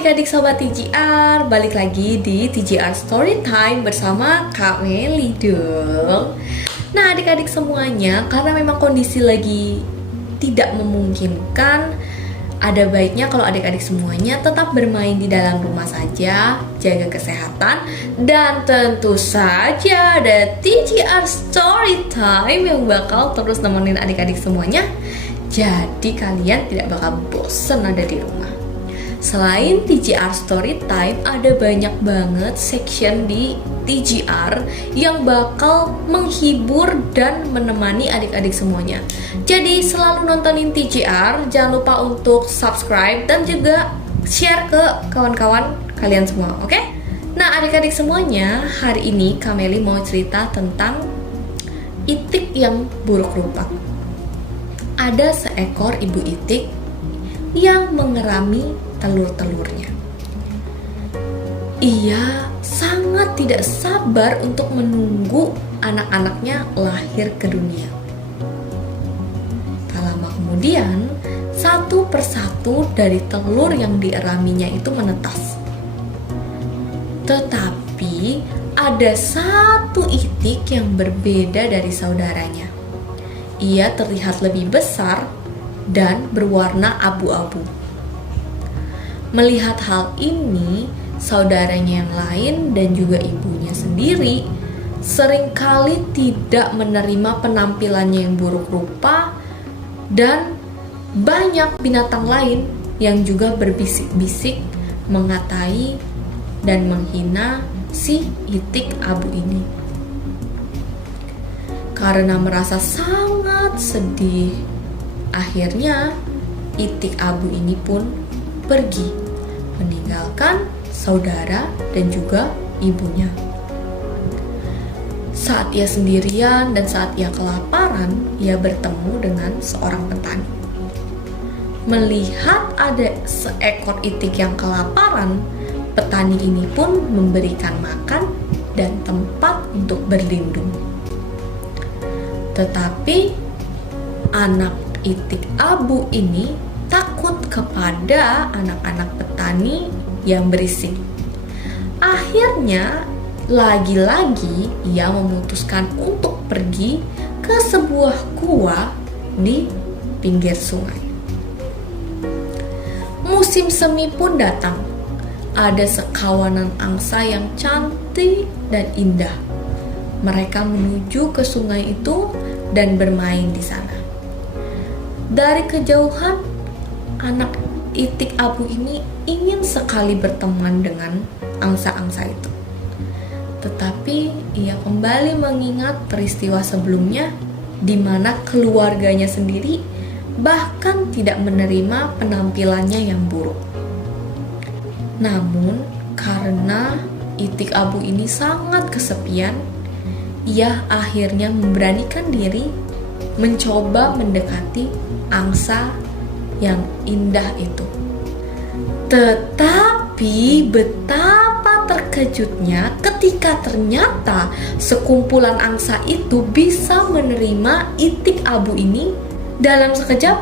adik-adik sobat TGR, balik lagi di TGR Storytime bersama Kak Meli dong. Nah adik-adik semuanya, karena memang kondisi lagi tidak memungkinkan, ada baiknya kalau adik-adik semuanya tetap bermain di dalam rumah saja, jaga kesehatan, dan tentu saja ada TGR Storytime yang bakal terus nemenin adik-adik semuanya. Jadi kalian tidak bakal bosen ada di rumah. Selain TGR Storytime, ada banyak banget section di TGR yang bakal menghibur dan menemani adik-adik semuanya. Jadi selalu nontonin TGR, jangan lupa untuk subscribe dan juga share ke kawan-kawan kalian semua, oke? Nah adik-adik semuanya, hari ini Kak Meli mau cerita tentang itik yang buruk rupa. Ada seekor ibu itik yang mengerami telur-telurnya. Ia sangat tidak sabar untuk menunggu anak-anaknya lahir ke dunia. Tak lama kemudian, satu persatu dari telur yang dieraminya itu menetas. Tetapi ada satu itik yang berbeda dari saudaranya. Ia terlihat lebih besar dan berwarna abu-abu. Melihat hal ini, saudaranya yang lain dan juga ibunya sendiri seringkali tidak menerima penampilannya yang buruk rupa, dan banyak binatang lain yang juga berbisik-bisik mengatai dan menghina si itik abu ini. Karena merasa sangat sedih, akhirnya itik abu ini pun pergi, meninggalkan saudara dan juga ibunya. Saat ia sendirian dan saat ia kelaparan, ia bertemu dengan seorang petani. Melihat ada seekor itik yang kelaparan, petani ini pun memberikan makan dan tempat untuk berlindung. Tetapi anak itik abu ini takut kepada anak-anak petani yang berisik. Akhirnya, lagi-lagi ia memutuskan untuk pergi ke sebuah gua di pinggir sungai. Musim semi pun datang. Ada sekawanan angsa yang cantik dan indah. Mereka menuju ke sungai itu dan bermain di sana. Dari kejauhan, anak itik abu ini ingin sekali berteman dengan angsa-angsa itu. Tetapi ia kembali mengingat peristiwa sebelumnya di mana keluarganya sendiri bahkan tidak menerima penampilannya yang buruk. Namun karena itik abu ini sangat kesepian, ia akhirnya memberanikan diri mencoba mendekati angsa yang indah itu. Tetapi betapa terkejutnya ketika ternyata sekumpulan angsa itu bisa menerima itik abu ini. Dalam sekejap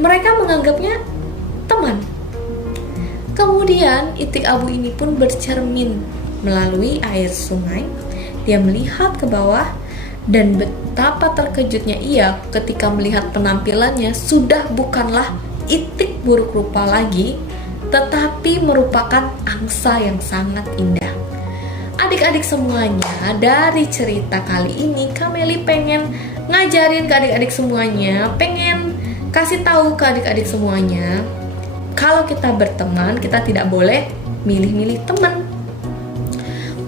mereka menganggapnya teman. Kemudian itik abu ini pun bercermin melalui air sungai. Dia melihat ke bawah dan betapa terkejutnya ia ketika melihat penampilannya sudah bukanlah itik buruk rupa lagi, tetapi merupakan angsa yang sangat indah. Adik-adik semuanya, dari cerita kali ini Kak Meli pengen ngajarin ke adik-adik semuanya, pengen kasih tahu ke adik-adik semuanya, kalau kita berteman, kita tidak boleh milih-milih teman.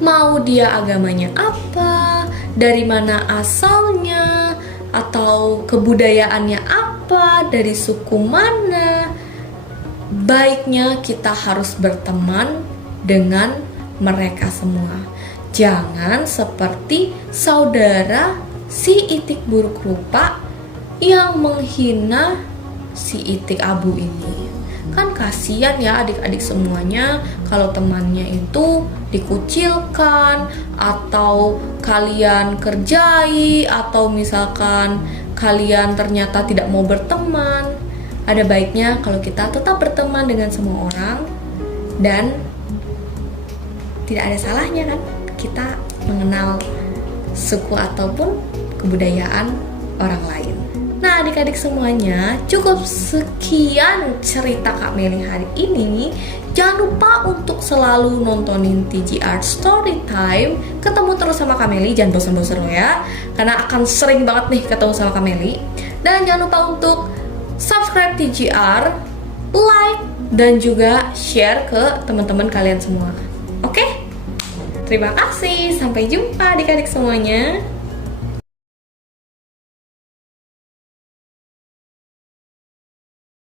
Mau dia agamanya apa, dari mana asalnya, atau kebudayaannya apa, dari suku mana, baiknya kita harus berteman dengan mereka semua. Jangan seperti saudara si itik buruk rupa yang menghina si itik abu ini. Kan kasihan ya adik-adik semuanya kalau temannya itu dikucilkan, atau kalian kerjai, atau misalkan kalian ternyata tidak mau berteman. Ada baiknya kalau kita tetap berteman dengan semua orang, Dan tidak ada salahnya kan kita mengenal suku ataupun kebudayaan orang lain. Nah, adik-adik semuanya, cukup sekian cerita Kak Meli hari ini. Jangan lupa untuk selalu nontonin TGR Storytime. Ketemu terus sama Kak Meli, jangan bosan-bosan ya, karena akan sering banget nih ketemu sama Kak Meli. Dan jangan lupa untuk subscribe TGR, like, dan juga share ke teman-teman kalian semua. Oke? Terima kasih, sampai jumpa adik-adik semuanya.